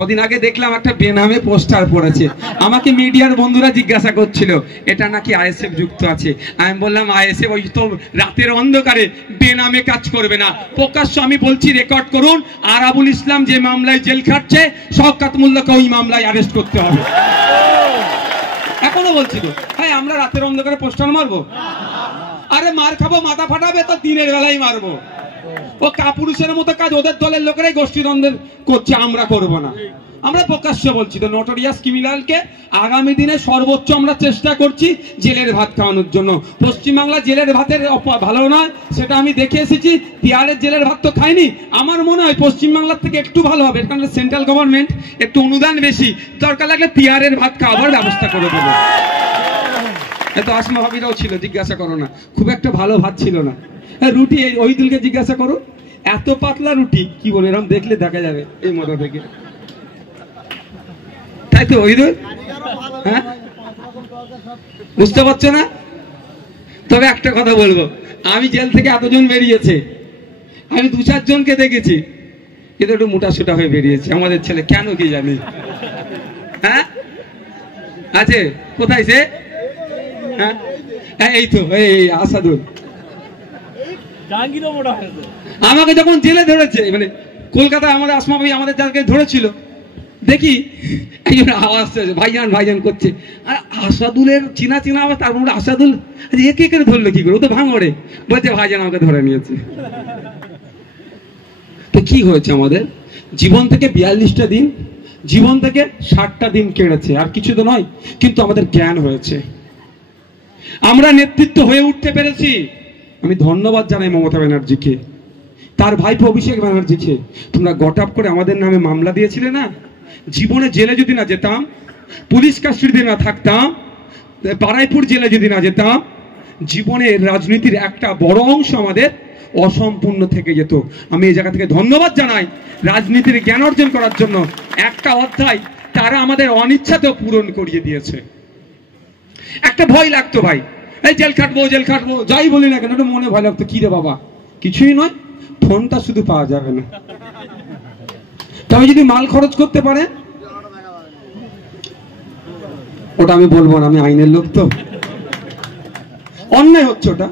কদিন আগে দেখলাম একটা বেনামে পোস্টার পড়েছে, আমাকে মিডিয়ার বন্ধুরা জিজ্ঞাসা করছিল এটা নাকি আইএসএফ যুক্ত আছে। আমি বললাম আইএসএফ ওই তো রাতের অন্ধকারে বেনামে কাজ করবে না, প্রকাশ্য আমি বলছি রেকর্ড করুন, আরাবুল ইসলাম যে মামলায় জেল খাটছে শওকত মোল্লাকে ওই মামলায় অ্যারেস্ট করতে হবে। এখনো বলছি তো ভাই আমরা রাতের অন্ধকারে পোস্টার মারবো? আরে মার খাবো, মাথা ফাটাবে তো দিনের বেলায় মারবো। ও কাপুরুষের মতো কাজ ওদের দলের লোকেরাই গোষ্ঠীদ্বন্দ্ব করছে, আমরা করব না। আমরা প্রকাশ্য বলছি তো নোটোরিয়াস ক্রিমিনালকে আগামী দিনে সর্বোচ্চ আমরা চেষ্টা করছি জেলের ভাত খাওয়ানোর জন্য। পশ্চিমবাংলা জেলের ভাতের ভালো নয় সেটা আমি দেখে এসেছি, তিহারের জেলের ভাত তো খাইনি। আমার মনে হয় পশ্চিমবাংলার থেকে একটু ভালো হবে, কারণ সেন্ট্রাল গভর্নমেন্ট একটু অনুদান বেশি, দরকার লাগলে তিহারের ভাত খাওয়াবার ব্যবস্থা করে দেবে। এত আসমা ভাবিরাও ছিল, জিজ্ঞাসা করো না, খুব একটা ভালো ভাত ছিল না। রুটি ওই দিলকে জিজ্ঞাসা করো, এত পাতলা রুটি কি বলে, এরকম দেখলে দেখা যাবে এই মতো থেকে, তাই তো? ওই হ্যাঁ বুঝতে পারছো না? তবে একটা কথা বলবো, আমি জেল থেকে এতজন বেরিয়েছে, আমি 2-4 জনকে দেখেছি কিন্তু একটু মোটা সোটা হয়ে বেরিয়েছে আমাদের ছেলে, কেন কি জানি। হ্যাঁ আছে কোথায় সে? হ্যাঁ এই তো এই আসাদুল আমাকে যখন জেলে ধরেছে, মানে কলকাতায় আমাদের আসমা ভাই আমাদের যাকে ধরেছিল, দেখি একজন আওয়াজ ভাইজান ভাইজান করছে, আর আসাদুলের চিনা চিনা আওয়াজ, তার মধ্যে আসাদুল একে কে ধরলো কি করে, ও তো ভাঙড়ে, বলছে ভাইজান আমাকে ধরে নিয়েছে। তো কি হয়েছে, আমাদের জীবন থেকে 42টা দিন, জীবন থেকে 60টা দিন কেড়েছে, আর কিছু তো নয়, কিন্তু আমাদের জ্ঞান হয়েছে, আমরা নেতৃত্ব হয়ে উঠতে পেরেছি। আমি ধন্যবাদ জানাই মমতা ব্যানার্জিকে, তার ভাইপো অভিষেক ব্যানার্জিকে। তোমরা গট আপ করে আমাদের নামে মামলা দিয়েছিলে না, জীবনে জেলে যদি না যেতাম, পুলিশ কাস্টডিতে না থাকতাম, বারাইপুর জেলে যদি না যেতাম, জীবনের রাজনীতির একটা বড় অংশ আমাদের অসম্পূর্ণ থেকে যেত। আমি এই জায়গা থেকে ধন্যবাদ জানাই রাজনীতির জ্ঞান অর্জন করার জন্য, একটা অধ্যায় তারা আমাদের অনিচ্ছাতেও পূরণ করিয়ে দিয়েছে। একটা ভয় লাগতো ভাই, এই জেল খাটবো জেল খাটবো, যাই বলি না কেন একটা মনে ভয় লাগতো, কি রে বাবা কিছুই নয়, ফোনটা শুধু পাওয়া যাবে না, তবে যদি মাল খরচ করতে পারে, ওটা আমি বলবো না, আমি আইনের লোক তো, অন্যায় হচ্ছে ওটা।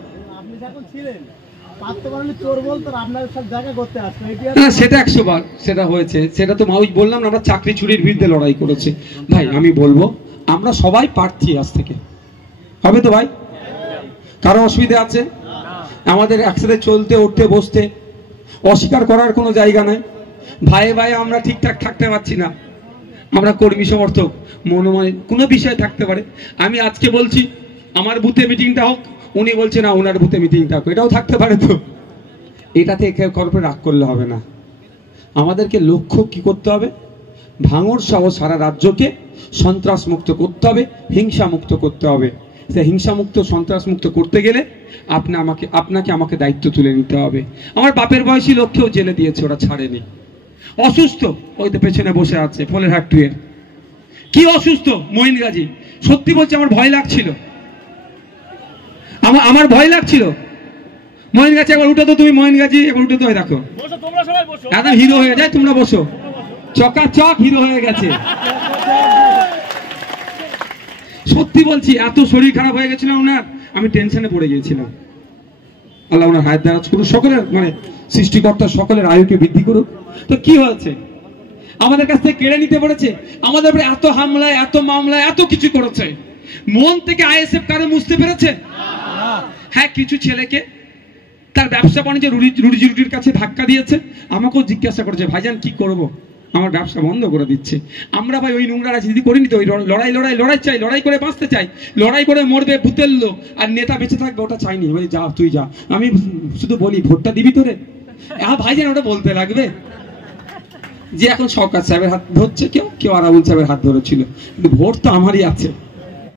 সেটা 100 বার সেটা হয়েছে, সেটা তো ওই বললাম না, আমরা চাকরি চুরির বিরুদ্ধে লড়াই করেছি ভাই। আমি বলবো আমরা সবাই প্রার্থী আজ থেকে, হবে তো ভাই? কারো অসুবিধা আছে? আমাদের একসাথে চলতে উঠতে বসতে অস্বীকার করার কোনো জায়গা নাই। ভাই ভাই আমরা ঠিকঠাক থাকতে পারছি না, আমরা কর্মী সমর্থক, মনোময় কোনো বিষয় থাকতে পারে। আমি আজকে বলছি আমার বুথে মিটিংটা হোক, উনি বলছে না ওনার বুথে মিটিংটা হোক, এটাও থাকতে পারে। তো এটাতে করপে রাগ করলে হবে না, আমাদেরকে লক্ষ্য কি করতে হবে, ভাঙড় সহ সারা রাজ্যকে সন্ত্রাস মুক্ত করতে হবে, হিংসা মুক্ত করতে হবে। হিংসা মুক্ত সন্ত্রাস মুক্ত করতে গেলে আপনাকে আমাকে দায়িত্ব তুলে নিতে হবে। আমার বাপের বয়সী লোককেও জেলে দিয়েছে, ওরা ছাড়েনি, অসুস্থ, ওই তো পেছনে বসে আছে ফলেরহাট 2 এর, কি অসুস্থ মঈন গাজী। সত্যি বলছি আমার ভয় লাগছিল, আমার ভয় লাগছিল। মঈন গাজী একবার উঠে তো, তুমি মঈন গাজী একবার উঠে তো, দেখো একদম হিরো হয়ে যায়, তোমরা বসো, চকাচক হিরো হয়ে গেছে। সত্যি বলছি এত শরীর খারাপ হয়ে গেছিল ওনার, আমি টেনশনে পড়ে গিয়েছিলাম। আল্লাহ ওনার হায়াত দারাজ করুক, সকলের মানে সৃষ্টিকর্তা সকলের আয়ুকে বৃদ্ধি করুক। তো কি হয়েছে, আমাদের কাছ থেকে কেড়ে নিতে পেরেছে, আমাদের উপরে এত হামলা এত মামলা এত কিছু করেছে, মন থেকে আইএসএফ কারো মুছতে পেরেছে? হ্যাঁ, কিছু ছেলেকে তার ব্যবসা বাণিজ্য রুজি রুটির কাছে ধাক্কা দিয়েছে, আমাকেও জিজ্ঞাসা করেছে ভাইজান কি করবো, আমার ব্যবসা বন্ধ করে দিচ্ছে। আমরা ভাই ওই নোংরা রাজনীতি করিনি তো, ওই লড়াই চাই, লড়াই করে বাঁচতে চাই, লড়াই করে মরবে ভূতের লোক আর নেতা বেঁচে থাকবে ওটা চাইনি। বলি যা তুই যা, আমি শুধু বলি ভোটটা দিবি তোরে, হ্যাঁ ভাইজান ওটা বলতে লাগবে যে এখন শওকত সাহেবের হাত ধরছে, কেউ আরাবুল সাহেবের হাত ধরেছিল, কিন্তু ভোট তো আমারই আছে।